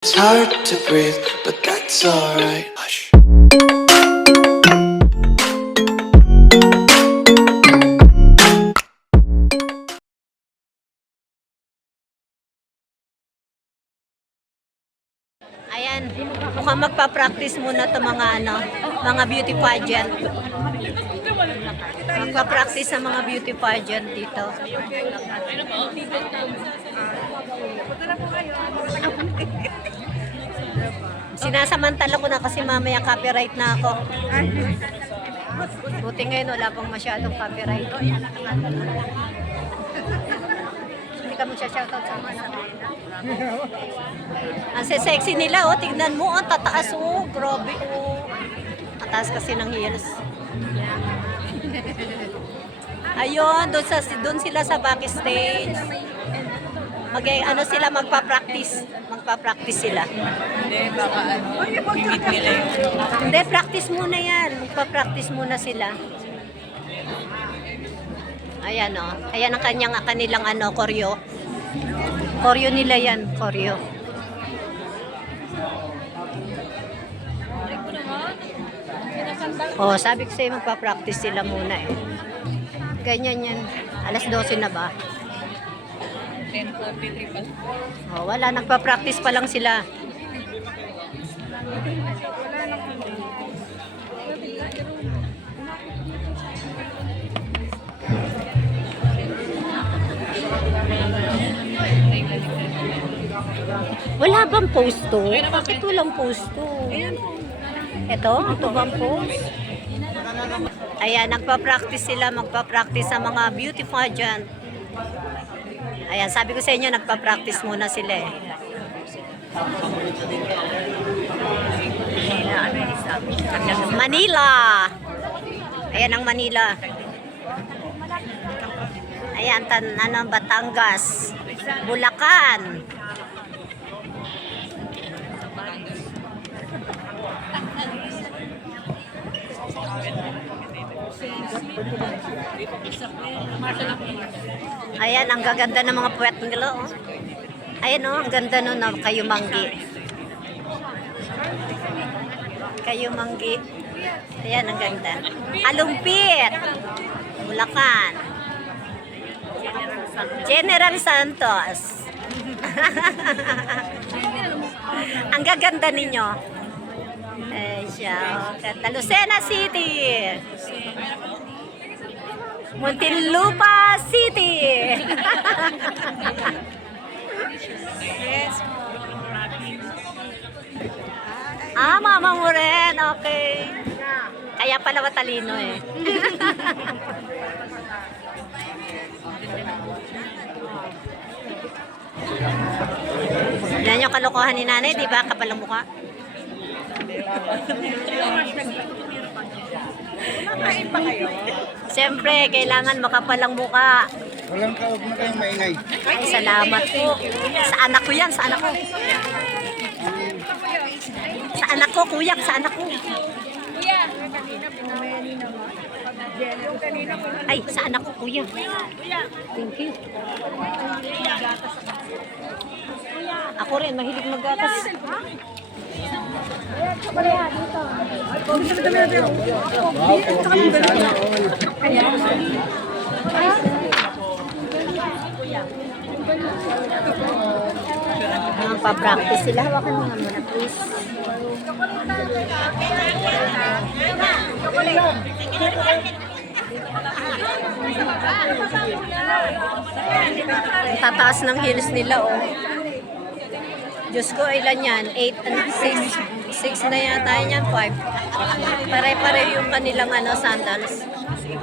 It's hard to breathe, but that's alright. Hush. Ayan, mukhang magpa-practice muna to mga beauty pageant. Magpa-practice sa mga beauty pageant dito. Sinasamantala ko na kasi mamaya copyright na ako. Buti ngayon wala pang masyadong copyright. Hindi ka magsha-shoutout sa mga ang sexy nila, oh. Tignan mo, ang tataas, oh. Grabe, oh. Ang taas kasi ng heels. Ayun, doon sila sa backstage. Magpa-practice. Magpa-practice sila. Hindi, baka mimit nila yun. Hindi, practice muna yan. Magpa-practice muna sila. Ayan, oh. Ayan ang kanilang choreo. Choreo nila yan, choreo. Oh, sabi ko sa'yo, magpa-practice sila muna eh. Ganyan yan. Alas 12 na ba? 10:43 pa. Oh, wala, nagpa-practice pa lang sila. Wala bang post to? Bakit walang post to? Ito bang post? Ayan, nagpa-practice sila, magpa-practice sa mga beauty pageant. Ayan, sabi ko sa inyo, nagpa-practice muna sila eh. Manila! Ayan ang Manila. Ayan, Batangas. Bulacan. Ayan, ang gaganda ng mga puwet nila, oh. Ayan, oh, ang ganda nun na Kayumanggi. Kayumanggi. Ayan, ang ganda. Alumpit. Bulacan. General Santos. Ang gaganda ninyo. Siya. Lucena City. Muntinlupa City. Mama mo rin. Okay. Kaya pala matalino eh. Yan yung kalokohan ni nanay, di ba? Kapal ang mukha. Kumakain pa kayo? Siyempre, kailangan makapal ang mukha. Walang kaog na kayong maingay. Ay, salamat po. Sa anak ko yan, sa anak ko. Sa anak ko, kuya, sa anak ko. Ay, sa anak ko, kuya. Thank you. Ako rin, mahilig maggatas. Pa-practice sila. Hawakan mo nga muna, please. Ang tataas ng heels nila, oh. Diyos ko, ilan yan? 8 and 6 na yata yan, 5. Pare-pare yung kanilang sandals.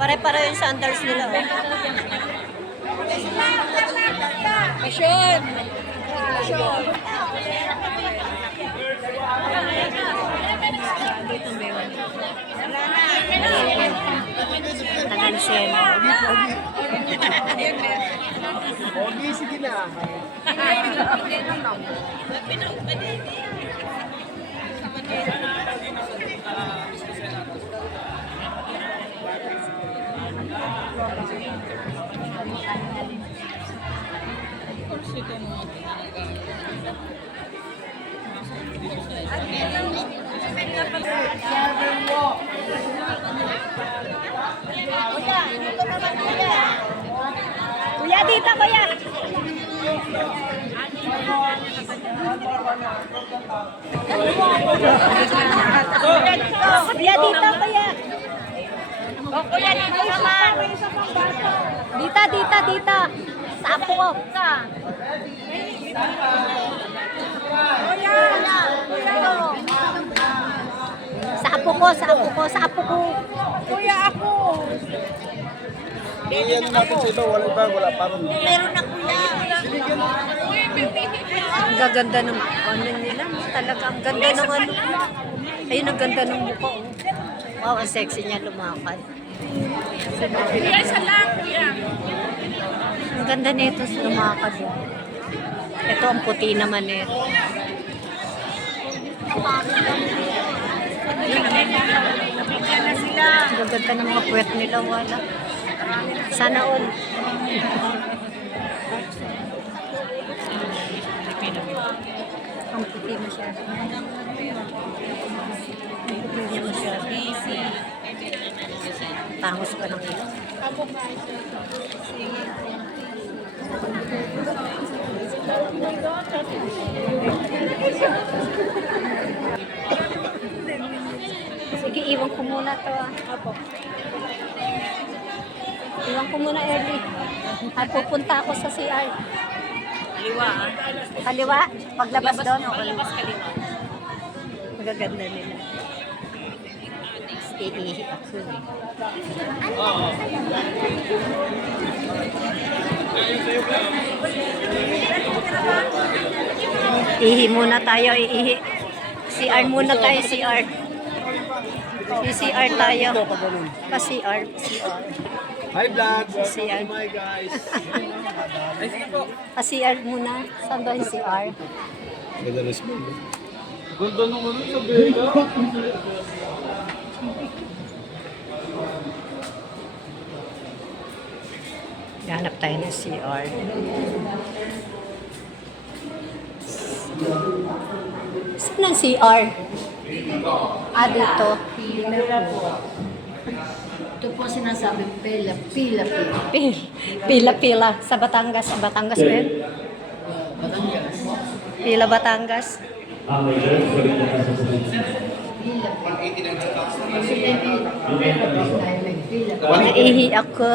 Pare-pare yung sandals nila, oh. Mission! Tagansin. Okay, sige na. Kuya, dito naman kuya. Kuya, dito kuya. Kuya, dito kuya. O kuya, dito naman. Dita, dita, dita. Sa apo ko. Sa apo ko, sa apo ko, sa apo ko. Kuya, ako. Iyan natin sila, wala ba? Wala pa rin. Meron na kuya. Ang gaganda ng ano nila. Talaga, ang ganda ng ano. Ayun, ang ganda ng mukha. Oh. Wow, ang sexy niya lumakad. Kuya, isa lang, kuya. Ang ganda nito sa lumakad. Oh. Ito ang puti naman nito. Ang ganda ng mga puwet nila. Wala. Sana all. Ang puti masyado. Ang puti niya masyado. Tangos pa ng ilo. Sige, iwan ko muna to. Apo. Iwan ko muna early. At pupunta ako sa CR. Kaliwa, ah. Kaliwa? Paglabas doon? Palabas kaliwa. Magaganda nila. Iihi ako. Ihi muna tayo, iihi. CR muna tayo, CR. CR tayo. Pa-CR, CR. Hi vlog! CR. Hi guys! Pa-CR muna. Saan ba yung CR? Ganda na smell. Ganda nung ano sa Vega. Hanap tayo ng CR. Saan ang CR? Ah, dito. Ito po sinasabi, pila, pila, pila. Pila-pila. Sa Batangas. Sa Batangas ba yun? Batangas. Pila Batangas. Naihi ako.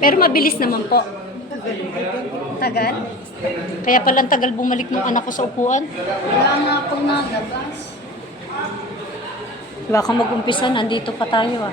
Pero mabilis naman po. Tagal. Kaya palang tagal bumalik ng anak ko sa upuan. Wala nga akong nagabas. Baka mag-umpisa, nandito pa tayo ah.